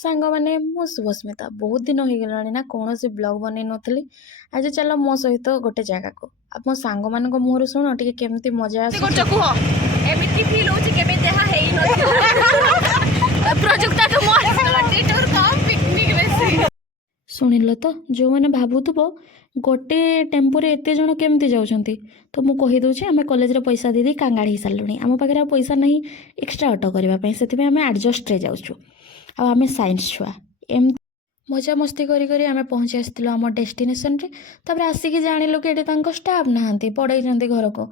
सांग मैंने मु शुभस्मिता बहुत दिन हो गलानी ना कौन से ब्लॉग बन नथली आज चल मो सहित गोटे जगह को आप मो सांग मान मुहर शुण टे केमती मजा आस एमिति फील होची केबे जहा हेई न प्रोजेक्ट तो मोर टूर कम पिकनिक बेसी शुणिल तो जो मैंने भावुव गोटे टेम्पो एत जन केमती जाऊँच तो मुझे कहीदे आम कॉलेज रे पैसा दे कांगाड़ी सारे आम पाखे पैसा ना एक्सट्रा ऑटो करने से आम एडजस्ट जाऊँ आम साइंस छुआ एम मजा मस्ती करी आम पहुँची आसलु आम डेस्टिनेशन रे तापर आसिक जानिलु कि ये स्टाफ नहांती पड़े घर को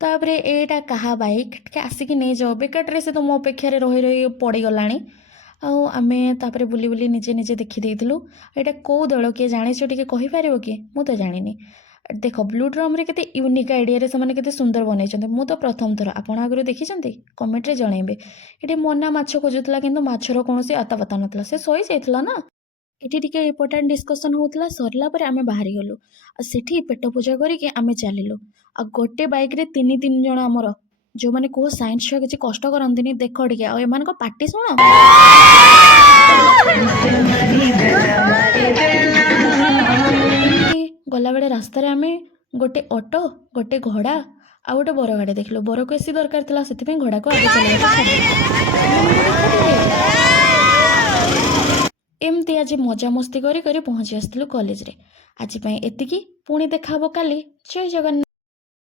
तापर एटा कहा बाइक टे आसिक नहीं जाओ बेकारे से तो मो अपेक्षा रही रही पड़गला आम तापर बुली बुली निजे निजे देखीदेलु यहाँ कौ दल किए जाच टे कहीपर कि मुझे तो जानी देख ब्लू ड्रम रे केते यूनिक आइडिया से केते सुंदर बनई मु तो प्रथम थर आप आगुरी देखी कमेंट रे जनइबे ये मोना माछ खोजुला कि माछर कौन आता पता नाला से सही जाइला ना ये टे इम्पोर्टाट डिस्कसन होता सरला आम बाहरी गलु सेठी पेट पूजा करके आम चलू आ गोटे बैक रे तीन तीन जन आमर जो मैंने कहो साइंस छुआ किसी कष्ट करती देख टे आम पार्टी शुण गला बेले रास्ता आम गोटे ऑटो गोटे घोड़ा आ गोटे बर गाड़ी देखल बर को एसी दरकार था से घोड़ा को आगे चल एमती आज मजा मस्ती करी पहुँची आसलु कॉलेज रे आज एतिकी पुणी देखा काली जय जगन्नाथ।